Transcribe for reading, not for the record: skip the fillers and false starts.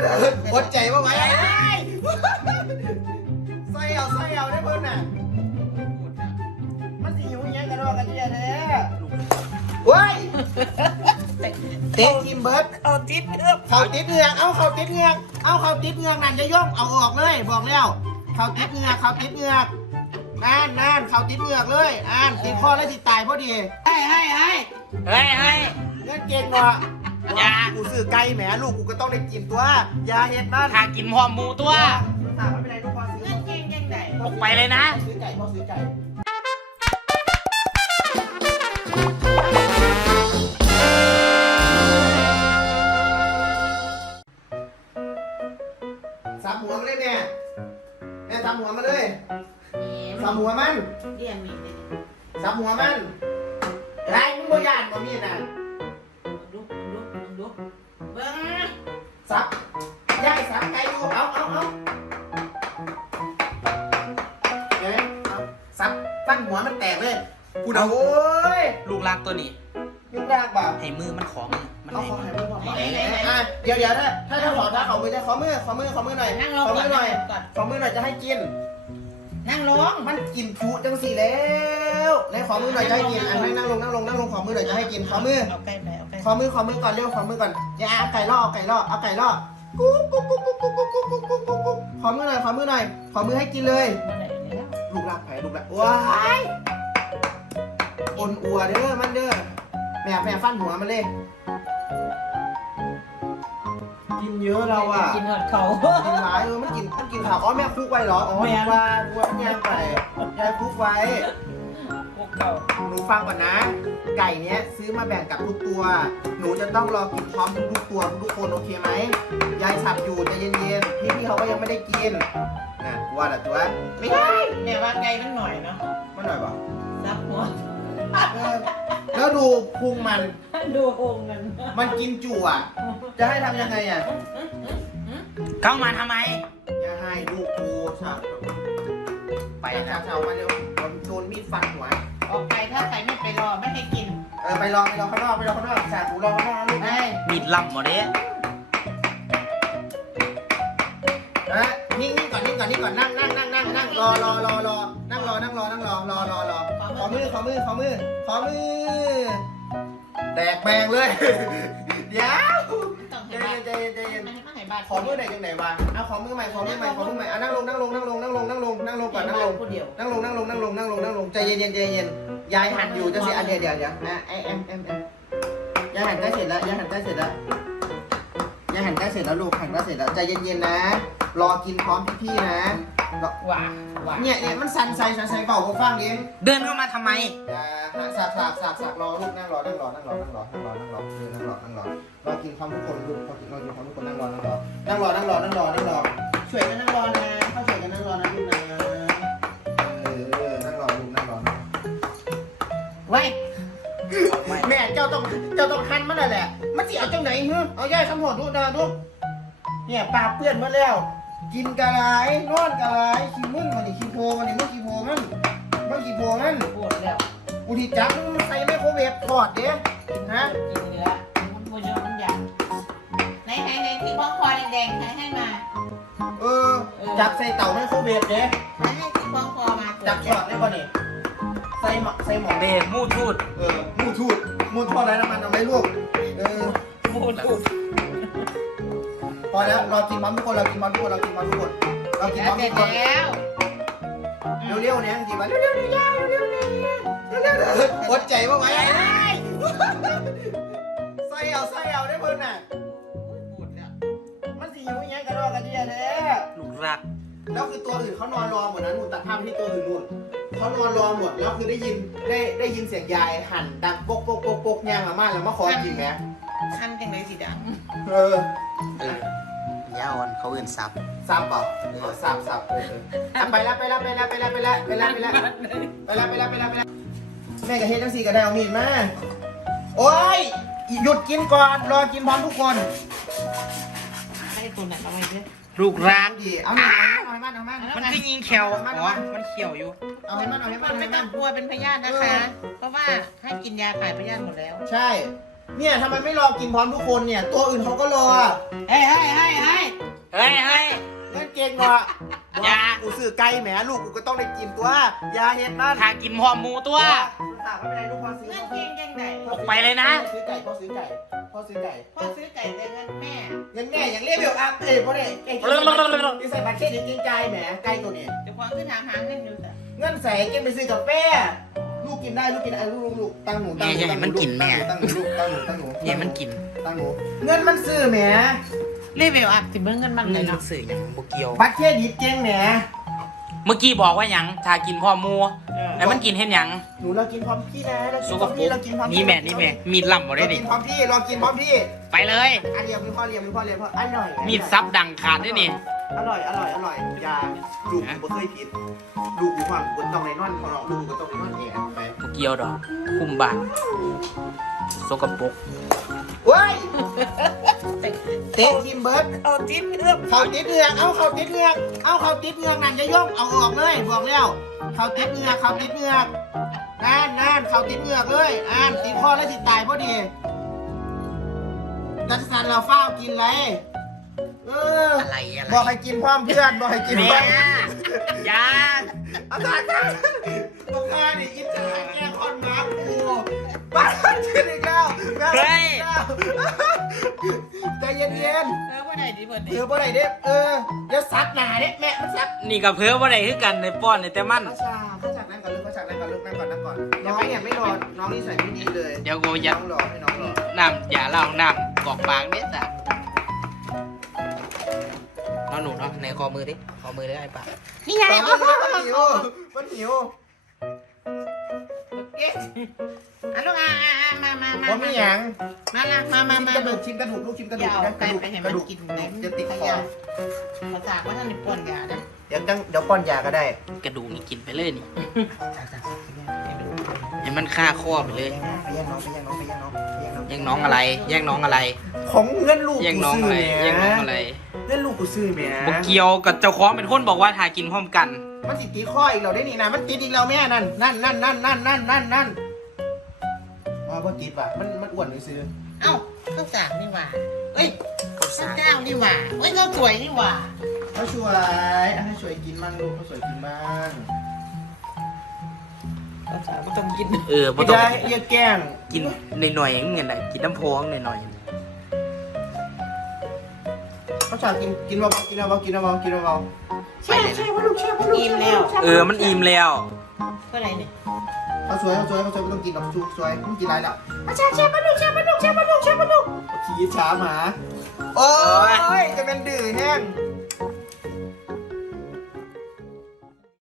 อดใจว่าไหมใส่เอาได้เพิ่นน่ะมันสิหิวยังกันว่ากันเยอะแท้เว้ยเตะทีมเบิร์ดเขาติดเหงือกเอาเขาติดเหงือกนั่นจะย่องเอาออกเลยบอกแล้วเขาติดเหงือกนั่นเขาติดเหงือกเลยติดคอแล้วติดตายพอดีให้เงินเก่งว่ะกูซื้อไก่แหมลูกกูก็ต้องได้กินตัวอย่าเห็ดมันหากินหอมหมูตัวถามไม่เป็นไรทุกคนซื้อเงินเก่งยังไงออกไปเลยนะซื้อไก่สับหัวมาเลยแม่สับหัวมาเลยสับหัวมันเรียนมีเลยสับหัวมันไรมึงบ่ยานบ่มีน่ะลุกเบิ้งสับย่ายสับไก่อยู่เอาเห็นไหมสับฟันหัวมันแตกเลยพูดเอาโอ้ยลูกรักตัวนี้ยุ่งยากป่ะให้มือมันขอมือมันเอาขอให้มือเดี๋ยวถ้าขอมือจะขอมือหน่อยนั่งลงขอมือหน่อยจะให้กินนั่งลงมันกินจุจังสิแล้วไหนขอมือหน่อยจะให้กินให้นั่งลงขอมือหน่อยจะให้กินขอมือเอาไก่ไปขอมือก่อนเร็วขอมือก่อนอย่าเอาไก่ล่อกุ๊กขอมือหน่อยขอมือให้กินเลยลูกรักว้ายอ่อนอัวเด้อมันเด้อแม่ฟันหัวมันเลยกินเยอะเราอ่ะกินหอดเขากินหลายมันกินข่าวอ๋อแม่คุกไว้เหรออ๋อว่าย่างไปยายคุกไว้หนูฟังก่อนนะไก่เนี้ยซื้อมาแบ่งกับทุกตัวหนูจะต้องรอกินพร้อมทุกตัวทุกคนโอเคไหมยายสับอยู่ใจเย็นๆพี่เขาก็ยังไม่ได้กินนะว่าแต่ตัวไม่ได้แม่ว่าไก่มันหน่อยเนาะมันหน่อยป่ะซับหัวแล้วดูพุงมันมันกินจุ่ะจะให้ทำยังไงอ่ะเข้ามาทำไมอย่าให้ลูกกูสับไปนะเช้ามาเร็วโดนมีดฟันหัวออกไปถ้าใครไม่ไปรอไม่ให้กินไปรอข้างนอกสาดหูรอข้างนอกลูกมีดล่ำหมดเลยนิ่งก่อนนั่งรอขอมือแตกแมงเลยเดี๋ยวใจเย็นขอมือไหนจังไหนวะเอาขอมือใหม่นั่งลงก่อนนั่งลงใจเย็นยายหันอยู่จะสิอันเดี๋ยวอยายหันใกล้เสร็จแล้วลูกหันใกล้เสร็จแล้วใจเย็นๆนะรอกินพร้อมพี่ๆนะว้าเนี่ยมันสั่นใส่เบาก็ฟังดิเดินเข้ามาทำไมสักรอลูกนั่งรอกินพร้อมทุกคนลูกรอกินพร้อมทุกคนนั่งรอช่วยกันนั่งรอนะเข้าช่วยกันนั่งรอนะลูกนะนั่งรอไว้แม่เจ้าต้องหันมันแหละมันสิเอาจังไหนเอาย่ายสำรวจดูนะดูเนี่ยปากเปื้อนมาแล้วกินกะไรนอนกะไรขี้มึนมันนี่ขี้โพมันขี้โพมันปวดแล้วอุทิจักใส่ไมโครเวฟทอดเด้นะกินเนื้อมันโมยมันใหญ่ในที่บ้องคอแดงๆให้มาจับใส่เต่าไมโครเวฟเด้ให้ที่บ้องคอมาจับทอดได้ป่ะนี่ใส่หมอเบรมูทูดมูทอดไรน้ำมันเอาไหมลูกมูทูดพอแล้วรอกินพร้อมทุกคนเร็วเนี่ยจริงๆเร็วอดใจบ้างไหมใส่เอาได้เพิ่นน่ะมันสิหิวยังกันว่ากันเยอะแท้ลูกรักแล้วคือตัวอื่นเขานอนรอหมดนะหนูตัดภาพที่ตัวอื่นนู่นเขานอนรอหมดแล้วคือได้ยินเสียงยายหั่นดังปกย่างมาม่าแล้วมาขอกินไหมขั้นจังเลยสิดังยาวเขาเอื่นซับเปล่าซับไปแล้วแม่กับเฮ็ดจังสี่ก็ได้เอามีดมาโอ้ยหยุดกินก่อนรอกินพร้อมทุกคนให้ตัวไหนเอาไปดิลูกรักดีเอาให้มันมันคือยิงเขียวมันเขียวอยู่เอาให้มันไม่ต้องกลัวเป็นพยาธินะคะเพราะว่าให้กินยาขายพยาธิหมดแล้วใช่เนี่ยทำไมไม่รอกินพร้อมทุกคนเนี่ยตัวอื่นเขาก็รอให้อย่ากูซื้อไก่แหมลูกกูก็ต้องได้กินตัวอย่าเห็นมันถ้ากินหอมหมูตัวถามว่าเป็นไรลูกพ่อซื้อเงินเพียงยังไงออกไปเลยนะพ่อซื้อไก่พ่อซื้อไก่พ่อซื้อไก่พ่อซื้อไก่แต่เงินแม่เงินแม่อย่างเรียบเรียวอัพพ่อเนี่ยไก่ที่ใส่บัตรเครดิตจริงใจแหมไก่ตัวนี้เดี๋ยวความขึ้นถามหาเงินอยู่แต่เงินใส่กินไปซื้อกาแฟลูกกินได้ลูกกินได้ลูกตั้งหนูตั้งหนูอย่าให้มันกินแม่ตั้งหนูลูกตั้งหนูตั้งหนูเนี่ยมันกินตั้งหนูเงินมันซื้อแหมรีวิวอัพสิเบิ้งเงินมันเงิเลยนมัเนาะนสื่ออย่างบ่เกี่ยวบัตรเครดิตเจ๊งแหมเมื่อกี้บอกว่าหยังถ้ากินหอมหมูไอ้มันกินเห็นหยังหนูเรากินพร้อมพี่นะเราสุกินกพร้อมปรพี่กเรากินพร้อมนี่แม่นี่แม่มีดล่ำบ่ได้เราดิกินพร้อมพี่เรากินพร้อมพี่ไปเลยอันเดียวมีพ่อเลี้ยงมีพ่อเลี้ยงพ่ออร่อยมีดซับดังขาดด้วยนี่อร่อยอย่าลูกกูไม่เคยผิดลูกกูความกูต้องในนอนของเราลูกกูต้องในนอนเองไปบ่เกี่ยวดอกคุมบานสกปรกเว้ยเตะทีมเบิร์ดเอาจิ้นเอื้อมเขาติดเหงือกเอาเขาติดเหงือกเอาเขาติดเหงือกนั่นจะย่องเอาออกเลยบอกแล้วเขาติดเหงือกเขาติดเหงือกนั่นเขาติดเหงือกเลยติดคอแล้วติดตายพอดีดัชสันเราเฝ้ากินไรอะไรบอกให้กินพร้อมเพื่อนบอกให้กินพร้อมยาอาจารย์บอกข้าดิอินจะแก้คอนมาโอ้บ้าขึ้นอีกแล้วใจเย็นว่าไหนดีเบิร์ดๆถือบ่ได้เด็เดี๋ยวซัดหนาเด็แม่มันซัดนี่กับเพื่อบ่ได้คือกันในป้อนในแต่มันข้าฉากนั่งก่อนลูกข้าฉากนั่งก่อนลูกนั่งก่อนน้องเนี่ยไม่รอน้องนี่ใส่ไม่ดีเลยเดี๋ยวกูยัดน้องรอให้น้องรอน้ำอย่าเล่าน้ำกอกปากเด็ดจ้ะน้องหนูเนาะในคอมือดิคอมือได้ไอ้ปะนี่ไงมันหิวมันหิวอ่ะลูกมาเพราะมีหยังมาชิมกระดูกลูกชิมกระดูอย่าก เอานะไก่ไปให้มันกินไหนจะติดคอภาษาว่าท่านนี่ป่นยานะเดี๋ยวป้อนยาก็ได้กระดูกนี่กินไปเลยนี่ให้มันฆ่าข้อไปเลยไปแย่งน้องแย่งน้องอะไรแย่งน้องอะไรของเงินลูกแย่งน้องอะไรแย่งน้องอะไรเงินลูกกูซื้อแหมบกเกี่ยวกับเจ้าของเป็นคนบอกว่าถ่ายกินพร้อมกันมันติดตีข้ออีกเราได้นี่นะมันติดอีกแล้วแม่นั่นว่าติดว่ะมันอ้วนไปซื้อเอ้าข้าวสากนี่หว่าเอ้ยข้าวเจ้านี่หว่าเอ้ยข้าวสวยนี่หว่าเขาช่วยให้ช่วยกินบ้างลูกเขาช่วยกินบ้างข้าวสากก็ต้องกินบ่ต้องอย่าแกล้งกินหน่อยๆอย่างเงี้ยแหละกินน้ำโพงหน่อยเขาชอบกินเบาๆใช่พ่อลูกอิ่มแล้วมันอิ่มแล้วก็อะไรเนี่ยเขาสวยไม่ต้องกินหรอกสวยไม่กินไรแล้วมาแช่พ่อลูกขี้ช้าหมาโอ้ยจะ